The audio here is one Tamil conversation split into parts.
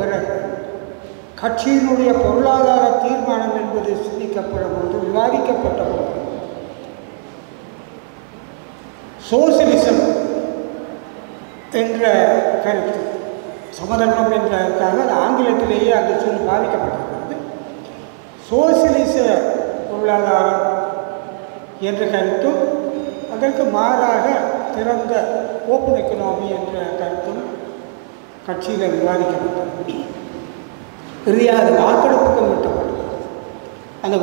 பிறகு கட்சியினுடைய பொருளாதார தீர்மானம் என்பது சிந்திக்கப்பட போது, விவாதிக்கப்பட்ட போது, சோசியலிசம் என்ற கருத்து, சமதர்மம் என்றதுக்காக அது ஆங்கிலத்திலேயே அந்த சொல் பாதிக்கப்பட்டிருக்கிறது. சோசியலிச பொருளாதாரம் என்ற கருத்தும், அதற்கு மாறாக திறந்த ஓப்பன் எக்கனாமி என்ற கருத்தும் கட்சியில் விவாதிக்கப்பட்டது. இறுதியாக அது வாக்கெடுப்புக்கு விட்டப்பட்டது. அந்த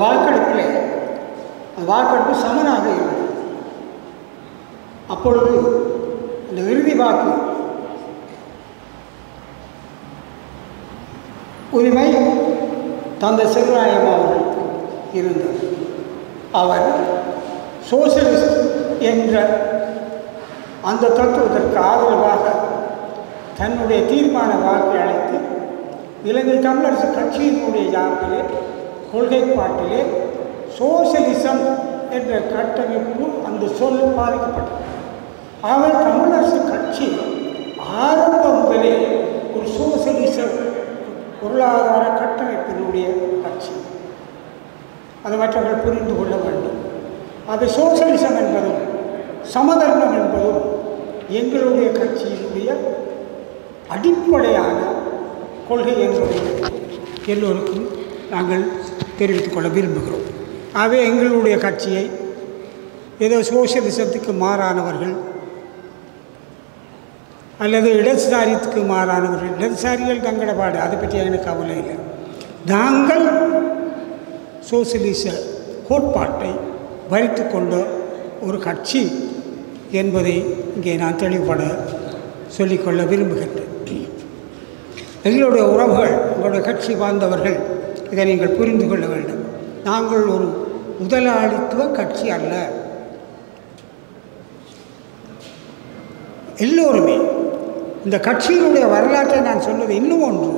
வாக்கெடுப்பு சமனாக இருந்தது. அப்பொழுது இந்த இறுதி வாக்கு உரிமை தந்தை செல்வராயம் அவர்களுக்கு இருந்தது. அவர் சோசியலிஸ்ட் என்ற அந்த தத்துவத்திற்கு ஆதரவாக தன்னுடைய தீர்மான வாக்கை அளித்து இலங்கை தமிழரசு கட்சியினுடைய யாப்பிலே, கொள்கைப்பாட்டிலே சோசியலிசம் என்ற கட்டமைப்பு அந்த சொல் பாதிக்கப்பட்டது. அவர் தமிழரசு கட்சி ஆரம்பம் முதலே ஒரு சோசியலிச பொருளாதார கட்டமைப்பினுடைய கட்சி. அதை மற்றவர்கள் புரிந்து கொள்ள வேண்டும். அது சோசியலிசம் என்பதும் சமதர்மம் என்பதும் எங்களுடைய கட்சியினுடைய அடிப்படையான கொள்கை என்பதை எல்லோருக்கும் நாங்கள் தெரிவித்துக் கொள்ள விரும்புகிறோம். ஆகவே எங்களுடைய கட்சியை ஏதோ சோசியலிசத்துக்கு மாறானவர்கள் அல்லது இடதுசாரியத்துக்கு மாறானவர்கள், இடதுசாரிகள் தங்கட பாடு, அதை பற்றி எனக்கு கவலை இல்லை. நாங்கள் சோசியலிச கோட்பாட்டை வரித்து கொண்ட ஒரு கட்சி என்பதை இங்கே நான் தெளிவுபட சொல்லிக்கொள்ள விரும்புகின்றேன். எங்களுடைய உறவுகள், எங்களுடைய கட்சி வாழ்ந்தவர்கள் இதை நீங்கள் புரிந்து கொள்ள வேண்டும். நாங்கள் ஒரு முதலாளித்துவ கட்சி அல்ல. எல்லோருமே இந்த கட்சியினுடைய வரலாற்றை நான் சொன்னது இன்னும் ஒன்று,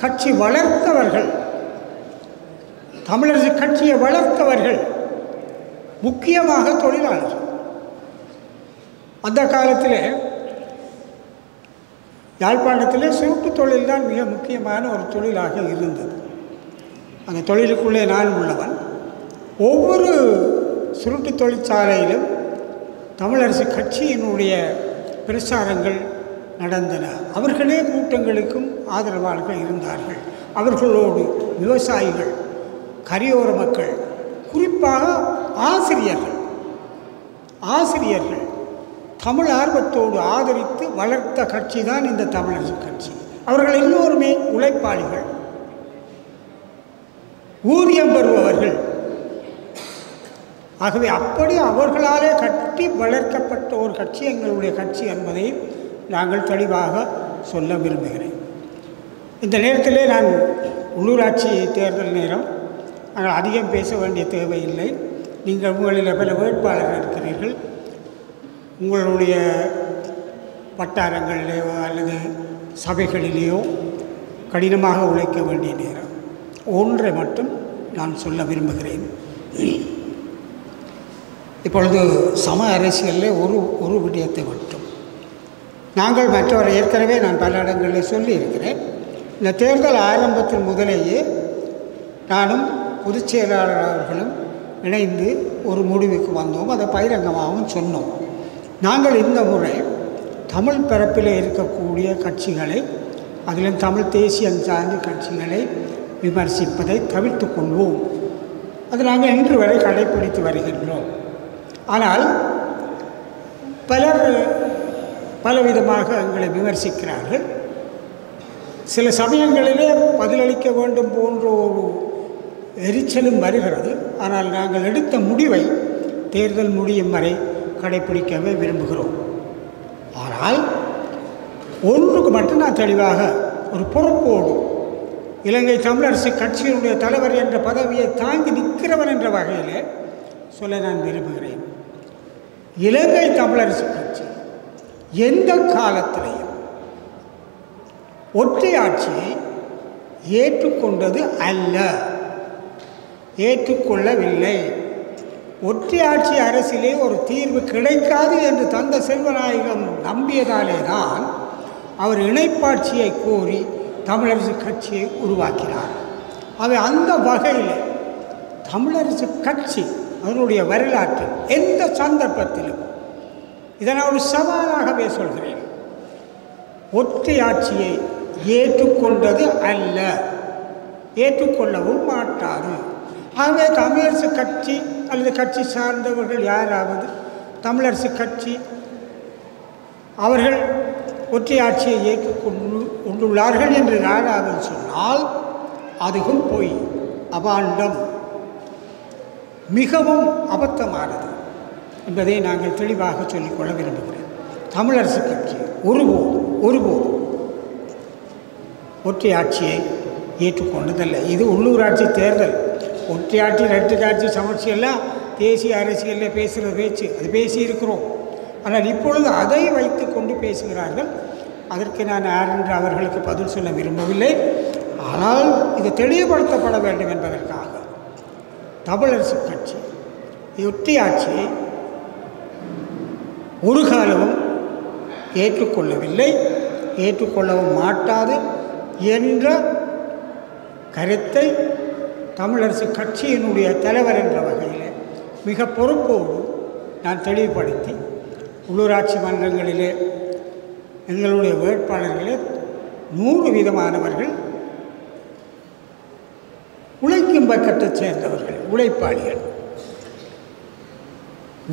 கட்சி வளர்த்தவர்கள், தமிழரசு கட்சியை வளர்த்தவர்கள் முக்கியமாக தொழிலாளர்கள். அந்த காலத்தில் யாழ்ப்பாணத்தில் சுருட்டு தொழில் தான் மிக முக்கியமான ஒரு தொழிலாக இருந்தது. அந்த தொழிலுக்குள்ளே நான் உள்ளவன். ஒவ்வொரு சுருட்டு தொழிற்சாலையிலும் தமிழரசு கட்சியினுடைய பிரச்சாரங்கள் நடந்தன. அவர்களே கூட்டங்களுக்கும் ஆதரவாளர்கள் இருந்தார்கள். அவர்களோடு விவசாயிகள், கரையோர மக்கள், குறிப்பாக ஆசிரியர்கள் தமிழ் ஆர்வத்தோடு ஆதரித்து வளர்த்த கட்சி தான் இந்த தமிழரசு கட்சி. அவர்கள் எல்லோருமே உழைப்பாளிகள், ஊதியம் பெறுபவர்கள். ஆகவே அப்படி அவர்களாலே கட்டி வளர்க்கப்பட்ட ஒரு கட்சி எங்களுடைய கட்சி என்பதை நாங்கள் தெளிவாக சொல்ல விரும்புகிறேன். இந்த நேரத்திலே நான் உள்ளூராட்சி தேர்தல் நேரம், நாங்கள் அதிகம் பேச வேண்டிய தேவையில்லை. நீங்கள் உங்களில் பல வேட்பாளர்கள் இருக்கிறீர்கள். உங்களுடைய வட்டாரங்களிலேயோ அல்லது சபைகளிலேயோ கடினமாக உழைக்க வேண்டிய நேரம். ஒன்றை மட்டும் நான் சொல்ல விரும்புகிறேன். இப்பொழுது சம அரசியலில் ஒரு விடயத்தை மட்டும் நாங்கள் மற்றவரை ஏற்கனவே நான் பல இடங்களில் சொல்லியிருக்கிறேன். இந்த தேர்தல் ஆரம்பத்தில் முதலேயே நானும் பொதுச் செயலாளர் அவர்களும் இணைந்து ஒரு முடிவுக்கு வந்தோம். அதை பகிரங்கமாகவும் சொன்னோம். நாங்கள் இந்த முறை தமிழ் பரப்பில் இருக்கக்கூடிய கட்சிகளை, அதிலும் தமிழ் தேசியம் சார்ந்த கட்சிகளை விமர்சிப்பதை தவிர்த்து கொள்வோம். அது நாங்கள் இன்று வரை கடைப்பிடித்து வருகின்றோம். ஆனால் பலர் பலவிதமாக எங்களை விமர்சிக்கிறார்கள். சில சமயங்களிலே பதிலளிக்க வேண்டும் போன்ற ஒரு எரிச்சலும் வருகிறது. ஆனால் நாங்கள் எடுத்த முடிவை தேர்தல் முடியும் வரை கடைப்பிடிக்கவே விரும்புகிறோம். ஆனால் ஒன்றுக்கு மட்டும் நான் தெளிவாக ஒரு பொறுப்போடு இலங்கை தமிழரசு கட்சியினுடைய தலைவர் என்ற பதவியை தாங்கி நிற்கிறவன் என்ற வகையில் சொல்ல நான் விரும்புகிறேன். இலங்கை தமிழரசு கட்சி எந்த காலத்திலையும் ஒற்றை ஆட்சியை ஏற்றுக்கொண்டது அல்ல, ஏற்றுக்கொள்ளவில்லை. ஒற்றை ஆட்சி அரசிலே ஒரு தீர்வு கிடைக்காது என்று தந்தை செல்வநாயகம் நம்பியதாலே தான் அவர் இணைப்பாட்சியை கோரி தமிழரசு கட்சியை உருவாக்கினார். அவை அந்த வகையில் தமிழரசு கட்சி அதனுடைய வரலாற்றில் எந்த சந்தர்ப்பத்திலும் இதை நான் ஒரு சவாலாகவே சொல்கிறேன், ஒற்றையாட்சியை ஏற்றுக்கொண்டது அல்ல, ஏற்றுக்கொள்ளவும் மாட்டாது. ஆகவே தமிழரசு கட்சி அல்லது கட்சி சார்ந்தவர்கள் யாராவது தமிழரசு கட்சி அவர்கள் ஒற்றையாட்சியை ஏற்றுக்கொண்டுள்ளார்கள் என்று யாராவது சொன்னால் அதுவும் பொய், அபாண்டம், மிகவும் அபத்தமானது என்பதை நாங்கள் தெளிவாக சொல்லிக்கொள்ள விரும்புகிறேன். தமிழரசு கட்சி ஒருபோது ஒற்றையாட்சியை ஏற்றுக்கொண்டதல்ல. இது உள்ளூராட்சி தேர்தல், ஒற்றையாட்சி இரட்டையாட்சி சமர்ச்சி எல்லாம் தேசிய அரசியலில் பேசுகிற பேச்சு, அது பேசியிருக்கிறோம். ஆனால் இப்பொழுது அதை வைத்து கொண்டு பேசுகிறார்கள். அதற்கு நான் யாரென்று அவர்களுக்கு பதில் சொல்ல விரும்பவில்லை. ஆனால் இது தெளிவுபடுத்தப்பட வேண்டும் என்பதற்காக தமிழரசு கட்சி ஒற்றையாட்சியை ஒரு காலமும் ஏற்றுக்கொள்ளவில்லை, ஏற்றுக்கொள்ளவும் மாட்டாது என்ற கருத்தை தமிழரசு கட்சியினுடைய தலைவர் என்ற வகையில் மிக பொறுப்போடு நான் தெளிவுபடுத்தி உள்ளூராட்சி மன்றங்களிலே எங்களுடைய வேட்பாளர்களே 100 விதமானவர்கள் உழைக்கும் பக்கத்தைச் சேர்ந்தவர்கள், உழைப்பாளிகள்.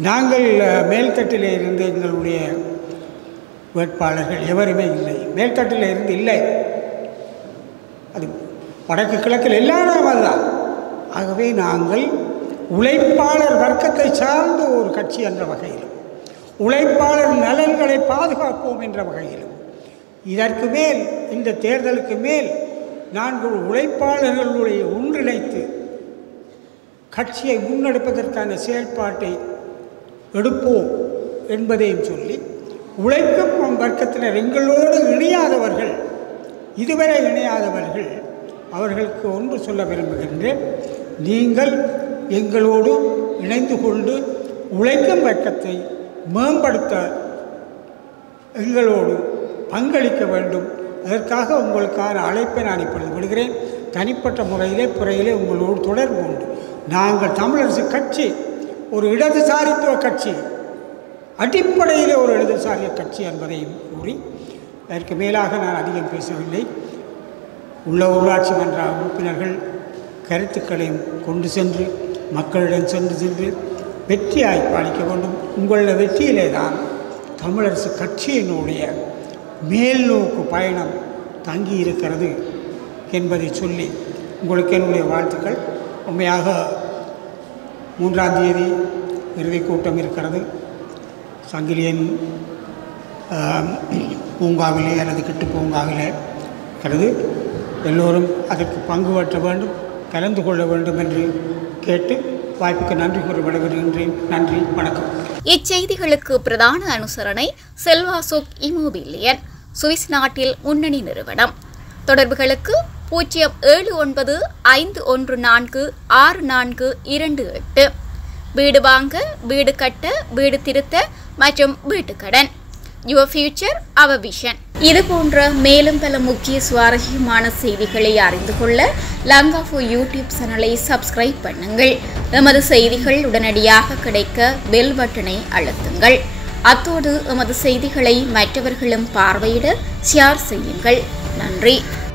நாங்கள் மேல்தட்டில் இருந்து எங்களுடைய வேட்பாளர்கள் எவருமே இல்லை, மேல்தட்டில் இருந்து இல்லை. அது வடக்கு கிழக்கில் எல்லாரும் அதுதான். ஆகவே நாங்கள் உழைப்பாளர் வர்க்கத்தை சார்ந்த ஒரு கட்சி என்ற வகையிலும், உழைப்பாளர் நலன்களை பாதுகாப்போம் என்ற வகையிலும், இதற்கு மேல் இந்த தேர்தலுக்கு மேல் நாங்கள் உழைப்பாளர்களுடைய ஒன்றிணைத்து கட்சியை முன்னெடுப்பதற்கான செயல்பாட்டை எடுப்போம் என்பதையும் சொல்லி, உழைக்கும் வர்க்கத்தினர் எங்களோடு இணையாதவர்கள், இதுவரை இணையாதவர்கள், அவர்களுக்கு ஒன்று சொல்ல விரும்புகின்றேன். நீங்கள் எங்களோடு இணைந்து கொண்டு உழைக்கும் வர்க்கத்தை மேம்படுத்த எங்களோடு பங்களிக்க வேண்டும். அதற்காக உங்களுக்கான அழைப்பை நான் இப்பொழுது விடுகிறேன். தனிப்பட்ட முறையிலே உங்களோடு தொடர்பு உண்டு. நாங்கள் தமிழரசு கட்சி ஒரு இடதுசாரித்துவ கட்சி, அடிப்படையிலே ஒரு இடதுசாரிய கட்சி என்பதையும் கூறி, அதற்கு மேலாக நான் அதிகம் பேசவில்லை. உள்ள உள்ளாட்சி மன்ற உறுப்பினர்கள் கருத்துக்களையும் கொண்டு சென்று மக்களிடம் சென்று வெற்றியாய் பாலிக்க வேண்டும். உங்களோட வெற்றியிலே தான் தமிழரசு கட்சியினுடைய மேல்நோக்கு பயணம் தங்கி இருக்கிறது என்பதை சொல்லி உங்களுக்கு என்னுடைய வாழ்த்துக்கள். உண்மையாக 3ஆம் தேதி இறுதிக் கூட்டம் இருக்கிறது. சங்கிலியன் பூங்காவிலே அல்லது கிட்டு பூங்காவிலே இருக்கிறது. எல்லோரும் அதற்கு பங்கு பெற்ற வேண்டும், கலந்து கொள்ள வேண்டும் என்று கேட்டு வாய்ப்புக்கு நன்றி கூறி விடைபெறுகின்றேன். நன்றி, வணக்கம். இச்செய்திகளுக்கு பிரதான அனுசரணை செல்வா சுக் இமோபிலியன், சுவிஸ் நாட்டில் முன்னணி நிறுவனம். தொடர்புகளுக்கு 0795146428. வீடு வாங்க, வீடு கட்ட, வீடு திருத்த மற்றும் வீட்டுக்கடன். Your future our vision. இது போன்ற மேலும் பல முக்கிய சுவாரஸ்யமான செய்திகளை அறிந்து கொள்ள லங்காஃபோ யூடியூப் சேனலை சப்ஸ்கிரைப் பண்ணுங்கள். எமது செய்திகள் உடனடியாக கிடைக்க பெல் பட்டனை அழுத்துங்கள். அத்தோடு எமது செய்திகளை மற்றவர்களும் பார்வையிட ஷேர் செய்யுங்கள். நன்றி.